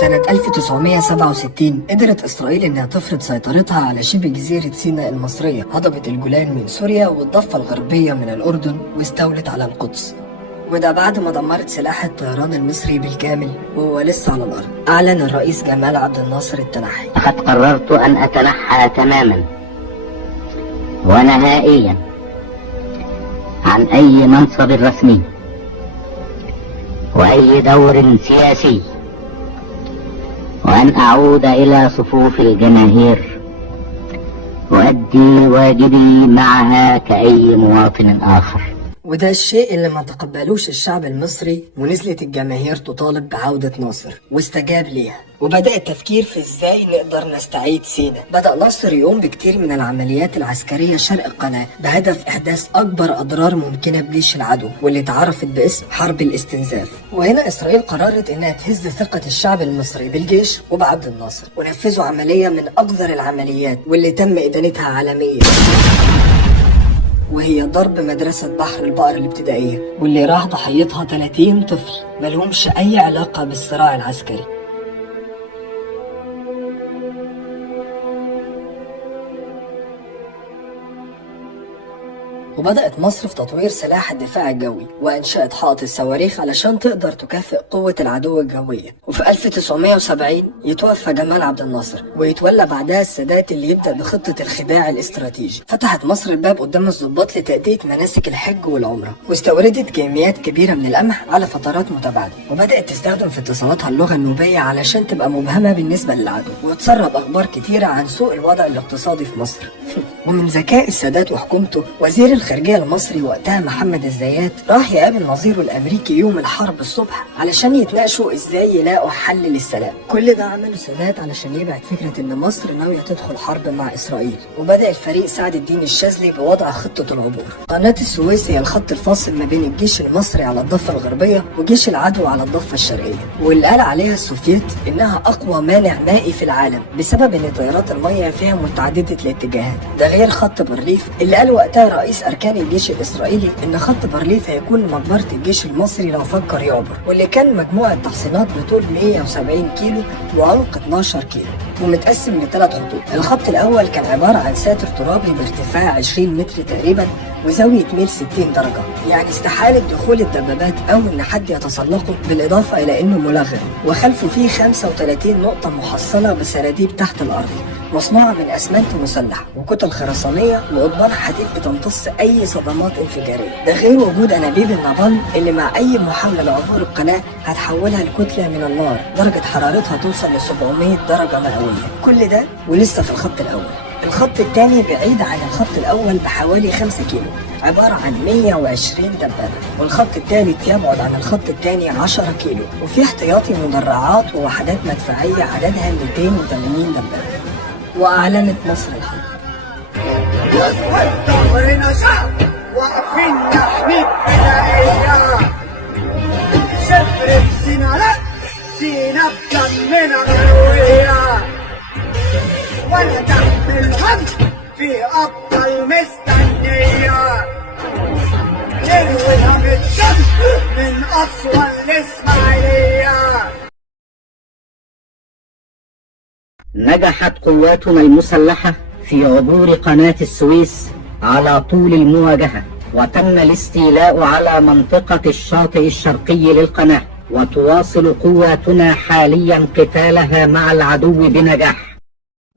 سنة 1967 قدرت إسرائيل إنها تفرض سيطرتها على شبه جزيرة سيناء المصرية، هضبت الجولان من سوريا والضفة الغربية من الأردن واستولت على القدس. وده بعد ما دمرت سلاح الطيران المصري بالكامل وهو لسه على الأرض. أعلن الرئيس جمال عبد الناصر التنحي. لقد قررت أن أتنحى تماما ونهائيا عن أي منصب رسمي وأي دور سياسي، وأن أعود إلى صفوف الجماهير أؤدي واجبي معها كأي مواطن آخر. وده الشيء اللي ما تقبلوش الشعب المصري، ونزلت الجماهير تطالب بعودة ناصر واستجاب ليها، وبدأ التفكير في ازاي نقدر نستعيد سيناء. بدأ ناصر يقوم بكتير من العمليات العسكرية شرق القناة بهدف إحداث أكبر أضرار ممكنة بجيش العدو واللي اتعرفت باسم حرب الاستنزاف. وهنا إسرائيل قررت إنها تهز ثقة الشعب المصري بالجيش وبعبد الناصر، ونفذوا عملية من أقذر العمليات واللي تم إدانتها عالميا، وهي ضرب مدرسة بحر البقر الابتدائية، واللي راح ضحيتها 30 طفل ملهمش أي علاقة بالصراع العسكري. وبدأت مصر في تطوير سلاح الدفاع الجوي وأنشأت حائط الصواريخ علشان تقدر تكافئ قوة العدو الجوية. وفي 1970 يتوفى جمال عبد الناصر ويتولى بعدها السادات اللي يبدأ بخطة الخداع الاستراتيجي. فتحت مصر الباب قدام الضباط لتأدية مناسك الحج والعمرة، واستوردت كميات كبيرة من القمح على فترات متباعدة، وبدأت تستخدم في اتصالاتها اللغة النوبية علشان تبقى مبهمة بالنسبة للعدو، وتسرب أخبار كتيرة عن سوء الوضع الاقتصادي في مصر. ومن ذكاء السادات وحكومته، وزير الخارجية المصري وقتها محمد الزيات راح يقابل نظيره الأمريكي يوم الحرب الصبح علشان يتناقشوا ازاي يلاقوا حل للسلام. كل ده عمله السادات علشان يبعد فكرة ان مصر ناوية تدخل حرب مع إسرائيل. وبدأ الفريق سعد الدين الشاذلي بوضع خطة العبور. قناة السويس هي الخط الفاصل ما بين الجيش المصري على الضفة الغربية وجيش العدو على الضفة الشرقية، واللي قال عليها السوفيت انها اقوى مانع مائي في العالم بسبب ان طيارات المية فيها متعددة الاتجاهات. ده غير خط بارليف اللي قال وقتها رئيس اركان الجيش الاسرائيلي ان خط بارليف هيكون مقبرة الجيش المصري لو فكر يعبر، واللي كان مجموعة تحصينات بطول 170 كيلو وعمق 12 كيلو ومتقسم لثلاث خطوط. الخط الاول كان عبارة عن ساتر ترابي بارتفاع 20 متر تقريبا وزاوية ميل 60 درجة، يعني استحالة دخول الدبابات أو إن حد يتسلقه، بالإضافة إلى إنه ملغم. وخلفه فيه 35 نقطة محصنة بسراديب تحت الأرض مصنوعة من أسمنت مسلح وكتل خرسانية وأضبان حديد بتمتص أي صدمات انفجارية. ده غير وجود أنابيب النابالم اللي مع أي محاولة لعبور القناة هتحولها لكتلة من النار درجة حرارتها توصل ل 700 درجة مئوية. كل ده ولسه في الخط الأول. الخط الثاني بعيد عن الخط الأول بحوالي 5 كيلو، عبارة عن 120 دبابة. والخط الثالث يبعد عن الخط الثاني 10 كيلو، وفي احتياطي مدرعات ووحدات مدفعية عددها 280 دبابة. وأعلنت مصر الحرب. ظهرنا شعب واقفين نحميك بدائية، شبر في سينا، لا سينا بتمنا الهوية، وانا تحت الهم في ابطال مستنية، نرويها بالدم من اسوان لاسماعيلية. نجحت قواتنا المسلحة في عبور قناة السويس على طول المواجهة، وتم الاستيلاء على منطقة الشاطئ الشرقي للقناة، وتواصل قواتنا حاليا قتالها مع العدو بنجاح.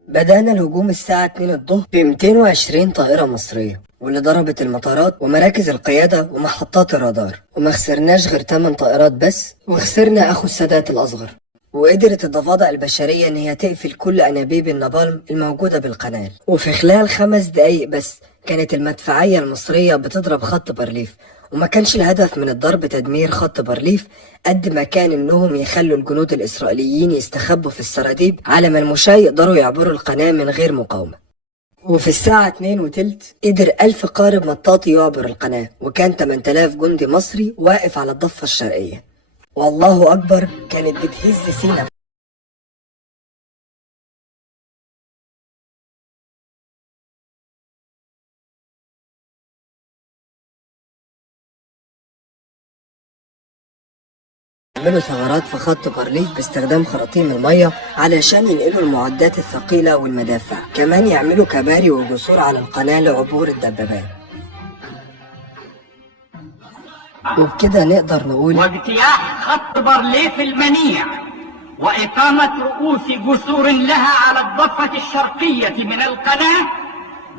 بدأنا الهجوم الساعة 2 الظهر ب 220 طائرة مصرية، واللي ضربت المطارات ومراكز القيادة ومحطات الرادار، وما خسرناش غير 8 طائرات بس، وخسرنا أخو السادات الأصغر. وقدرت الضفادع البشرية إن هي تقفل كل أنابيب النابالم الموجودة بالقناة، وفي خلال 5 دقايق بس كانت المدفعية المصرية بتضرب خط بارليف. وما كانش الهدف من الضرب تدمير خط بارليف قد ما كان إنهم يخلوا الجنود الإسرائيليين يستخبوا في السراديب على ما المشاة يقدروا يعبروا القناة من غير مقاومة. وفي الساعة 2:15 قدر 1000 قارب مطاطي يعبر القناة، وكان 8000 جندي مصري واقف على الضفة الشرقية. والله أكبر كانت بتهز سينا. يعملوا ثغرات في خط بارليف باستخدام خراطيم المية علشان ينقلوا المعدات الثقيلة والمدافع. كمان يعملوا كباري وجسور على القناة لعبور الدبابات. وبكده نقدر نقول واجتياح خط بارليف المنيع وإقامة رؤوس جسور لها على الضفة الشرقية من القناة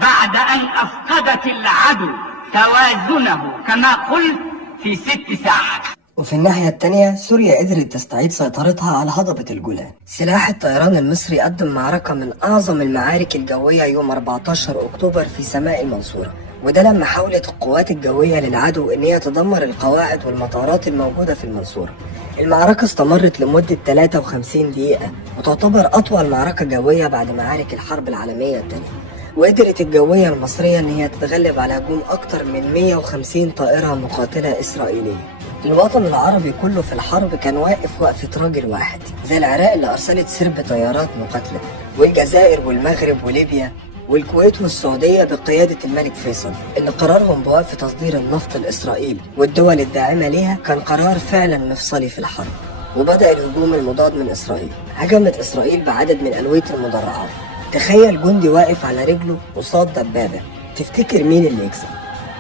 بعد أن أفقدت العدو توازنه كما قلت في 6 ساعات. وفي الناحية التانية سوريا قدرت تستعيد سيطرتها على هضبة الجولان. سلاح الطيران المصري قدم معركة من أعظم المعارك الجوية يوم 14 أكتوبر في سماء المنصورة، وده لما حاولت القوات الجوية للعدو إن هي تدمر القواعد والمطارات الموجودة في المنصورة. المعركة استمرت لمدة 53 دقيقة وتعتبر أطول معركة جوية بعد معارك الحرب العالمية الثانية. وقدرت الجوية المصرية إن هي تتغلب على هجوم أكتر من 150 طائرة مقاتلة إسرائيلية. الوطن العربي كله في الحرب كان واقف وقفة راجل واحد، زي العراق اللي أرسلت سرب طيارات مقاتلة، والجزائر والمغرب وليبيا والكويت والسعودية بقيادة الملك فيصل اللي قرارهم بوقف تصدير النفط لإسرائيل والدول الداعمة ليها كان قرار فعلا مفصلي في الحرب. وبدأ الهجوم المضاد من إسرائيل. هجمت إسرائيل بعدد من ألوية المدرعات. تخيل جندي واقف على رجله قصاد دبابة، تفتكر مين اللي يكسب؟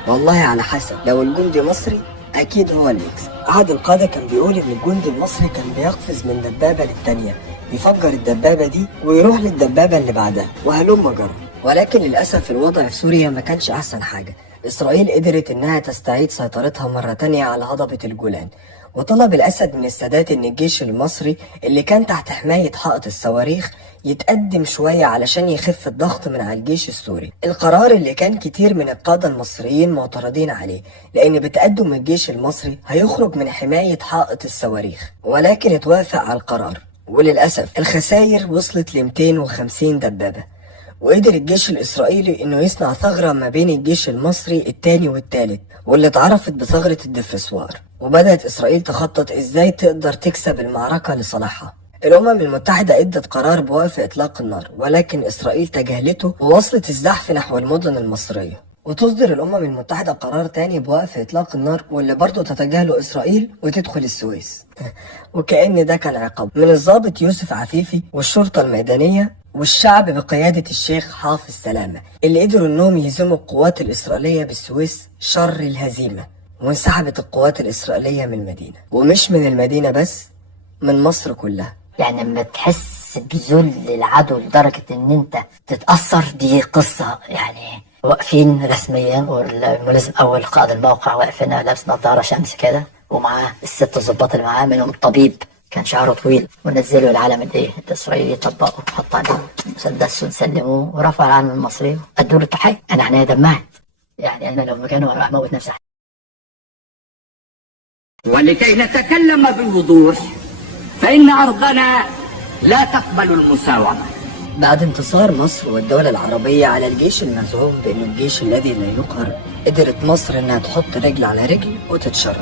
والله على حسب، لو الجندي مصري أكيد هو اللي يكسب. أحد القادة كان بيقول إن الجندي المصري كان بيقفز من دبابة للتانية، يفجر الدبابة دي ويروح للدبابة اللي بعدها وهلم جرى. ولكن للأسف الوضع في سوريا ما كانش أحسن حاجة. إسرائيل قدرت إنها تستعيد سيطرتها مرة تانية على هضبة الجولان، وطلب الأسد من السادات إن الجيش المصري اللي كان تحت حماية حائط الصواريخ يتقدم شوية علشان يخف الضغط من على الجيش السوري. القرار اللي كان كتير من القادة المصريين معترضين عليه، لأن بتقدم الجيش المصري هيخرج من حماية حائط الصواريخ، ولكن اتوافق على القرار. وللأسف الخسائر وصلت ل 250 دبابة، وقدر الجيش الإسرائيلي إنه يصنع ثغرة ما بين الجيش المصري التاني والتالت، واللي اتعرفت بثغرة الدفرسوار. وبدأت إسرائيل تخطط إزاي تقدر تكسب المعركة لصالحها. الأمم المتحدة ادت قرار بوقف إطلاق النار، ولكن إسرائيل تجاهلته ووصلت الزحف نحو المدن المصرية. وتصدر الأمم المتحدة قرار تاني بوقف إطلاق النار، واللي برضه تتجاهله إسرائيل وتدخل السويس. وكأن ده كان عقاب من الضابط يوسف عفيفي والشرطة الميدانية والشعب بقيادة الشيخ حافظ سلامة، اللي قدروا إنهم يهزموا القوات الإسرائيلية بالسويس شر الهزيمة. وانسحبت القوات الإسرائيلية من المدينة، ومش من المدينة بس، من مصر كلها. يعني لما تحس بذل العدو لدرجة ان انت تتأثر، دي قصة. يعني واقفين رسميا، والملازم اول قائد الموقع واقفين لابس نظارة شمس كده، ومعاه ال6 ضباط اللي معاه، منهم طبيب كان شعره طويل، ونزلوا العلم الاسرائيلي، طبقوا حطوا عليه مسدس وسلموه، ورفعوا العلم المصري وادوا له التحية. انا عينيا دمعت، يعني انا لو مكانه راح اموت نفسي. ولكي نتكلم بوضوح، فإن أرضنا لا تقبل المساومة. بعد انتصار مصر والدول العربية على الجيش المزعوم بأنه الجيش الذي لا يقهر، قدرت مصر إنها تحط رجل على رجل وتتشرط.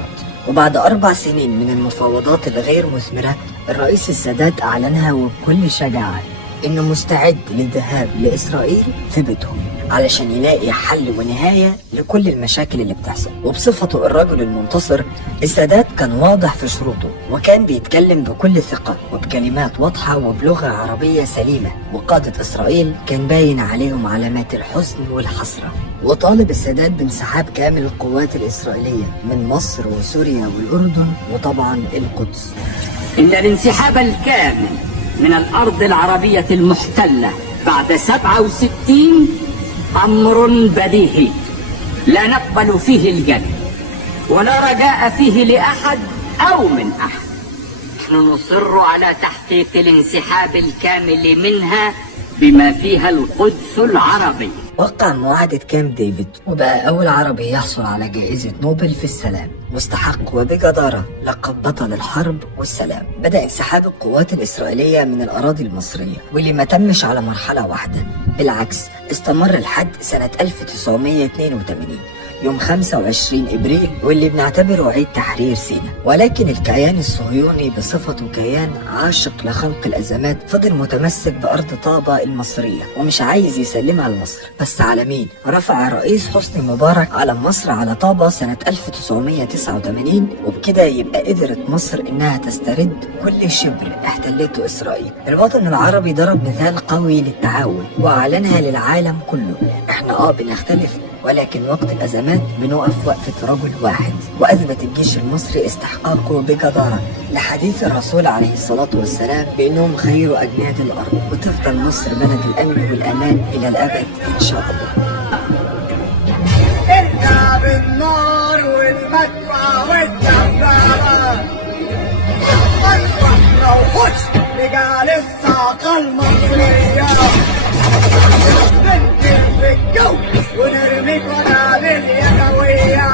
وبعد 4 سنين من المفاوضات الغير مثمرة، الرئيس السادات أعلنها وبكل شجاعة إنه مستعد للذهاب لإسرائيل في بيتهم علشان يلاقي حل ونهاية لكل المشاكل اللي بتحصل. وبصفته الرجل المنتصر، السادات كان واضح في شروطه، وكان بيتكلم بكل ثقة وبكلمات واضحة وبلغة عربية سليمة. وقادة إسرائيل كان باين عليهم علامات الحزن والحسرة. وطالب السادات بانسحاب كامل القوات الإسرائيلية من مصر وسوريا والأردن وطبعا القدس. إن الانسحاب الكامل من الأرض العربية المحتلة بعد 67 أمر بديهي لا نقبل فيه الجدل، ولا رجاء فيه لأحد أو من أحد. نحن نصر على تحقيق الانسحاب الكامل منها بما فيها القدس العربية. وقع معاهدة كامب ديفيد، وبقى أول عربي يحصل على جائزة نوبل في السلام، واستحق وبجدارة لقب بطل الحرب والسلام. بدأ انسحاب القوات الإسرائيلية من الأراضي المصرية، واللي ما تمش على مرحلة واحدة، بالعكس استمر لحد سنة 1982، يوم 25 إبريل واللي بنعتبره عيد تحرير سيناء. ولكن الكيان الصهيوني بصفته كيان عاشق لخلق الأزمات فضل متمسك بأرض طابة المصرية ومش عايز يسلمها لمصر. بس على مين؟ رفع الرئيس حسني مبارك علم مصر على طابة سنة 1989، وبكده يبقى قدرت مصر إنها تسترد كل شبر احتلته إسرائيل. الوطن العربي ضرب مثال قوي للتعاون وأعلنها للعالم كله. احنا بنختلف، ولكن وقت الأزمات بنقف وقفة رجل واحد. وأثبت الجيش المصري استحقاقه بجدارة لحديث الرسول عليه الصلاة والسلام بأنهم خير أجناد الأرض، وتفضل مصر بلد الأمن والأمان إلى الأبد إن شاء الله. ارجع بالنار والمدفع والدبابة، اصبحنا وخش رجال الصاقة المصرية، ننزل في الجو ونرمي قنابل يدوية،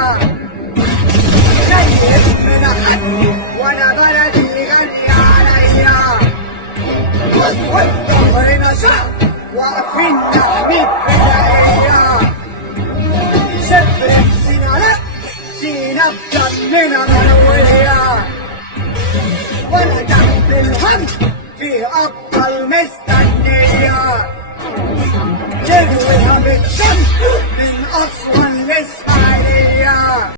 نيت من حد وانا بلدي غني عليا، والظهرنا شعب واقفين نحمي بدائية، شبر سينا لا سينا بجننا مروية، وانا تحت الهم في ابطال مستقبل